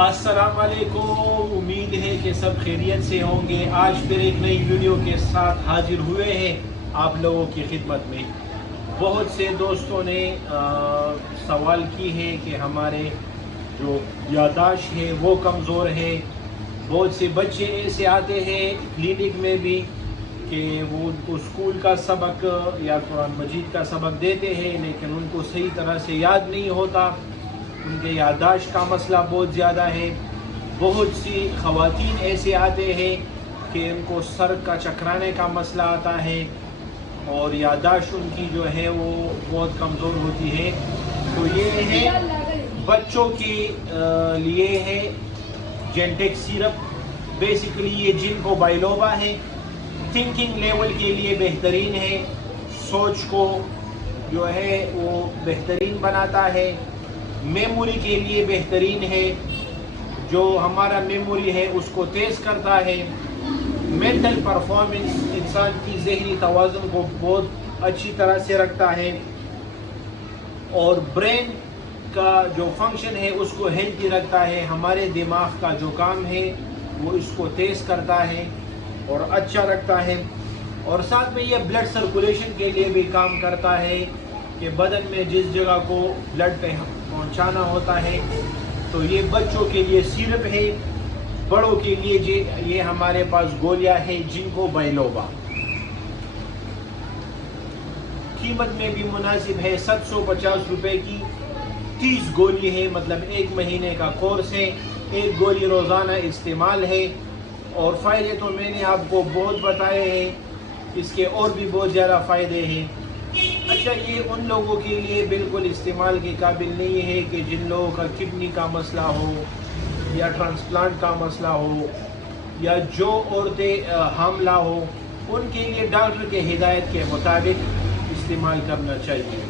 السلام علیکم، امید ہے کہ سب خیریت سے ہوں گے۔ آج پھر ایک نئی ویڈیو کے ساتھ حاضر ہوئے ہیں آپ لوگوں کی خدمت میں۔ بہت سے دوستوں نے سوال کی ہے کہ ہمارے جو یادداشت ہے وہ کمزور ہے۔ بہت سے بچے ایسے آتے ہیں کلینک میں بھی کہ وہ ان کو اسکول کا سبق یا قرآن مجید کا سبق دیتے ہیں لیکن ان کو صحیح طرح سے یاد نہیں ہوتا، ان کے یادداشت کا مسئلہ بہت زیادہ ہے۔ بہت سی خواتین ایسے آتے ہیں کہ ان کو سر کا چکرانے کا مسئلہ آتا ہے اور یادداشت ان کی جو ہے وہ بہت کمزور ہوتی ہے۔ تو یہ ہے بچوں کے لیے ہے جینٹیک سیرپ۔ بیسیکلی یہ جن کو بائلوبا ہے، تھنکنگ لیول کے لیے بہترین ہے، سوچ کو جو ہے وہ بہترین بناتا ہے، میموری کے لیے بہترین ہے، جو ہمارا میموری ہے اس کو تیز کرتا ہے، مینٹل پرفارمنس انسان کی ذہنی توازن کو بہت اچھی طرح سے رکھتا ہے، اور برین کا جو فنکشن ہے اس کو ہیلتھی رکھتا ہے۔ ہمارے دماغ کا جو کام ہے وہ اس کو تیز کرتا ہے اور اچھا رکھتا ہے، اور ساتھ میں یہ بلڈ سرکولیشن کے لیے بھی کام کرتا ہے کہ بدن میں جس جگہ کو بلڈ پہنچانا ہوتا ہے۔ تو یہ بچوں کے لیے سیرپ ہے، بڑوں کے لیے یہ ہمارے پاس گولیاں ہے جن کو بائلوبا۔ قیمت میں بھی مناسب ہے، 750 روپے کی 30 گولی ہے، مطلب 1 مہینے کا کورس ہے، 1 گولی روزانہ استعمال ہے، اور فائدے تو میں نے آپ کو بہت بتائے ہیں، اس کے اور بھی بہت زیادہ فائدے ہیں۔ اچھا، یہ ان لوگوں کے لیے بالکل استعمال کے قابل نہیں ہے کہ جن لوگوں کا کڈنی کا مسئلہ ہو یا ٹرانسپلانٹ کا مسئلہ ہو یا جو عورتیں حاملہ ہو، ان کے لیے ڈاکٹر کے ہدایت کے مطابق استعمال کرنا چاہیے۔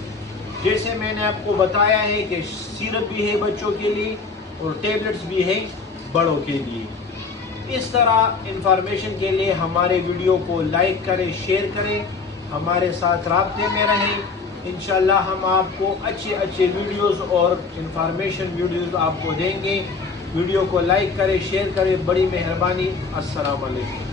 جیسے میں نے آپ کو بتایا ہے کہ سیرپ بھی ہے بچوں کے لیے اور ٹیبلٹس بھی ہے بڑوں کے لیے۔ اس طرح انفارمیشن کے لیے ہمارے ویڈیو کو لائک کریں، شیئر کریں، ہمارے ساتھ رابطے میں رہیں۔ انشاءاللہ ہم آپ کو اچھے ویڈیوز اور انفارمیشن ویڈیوز آپ کو دیں گے۔ ویڈیو کو لائک کریں، شیئر کریں، بڑی مہربانی۔ السلام علیکم۔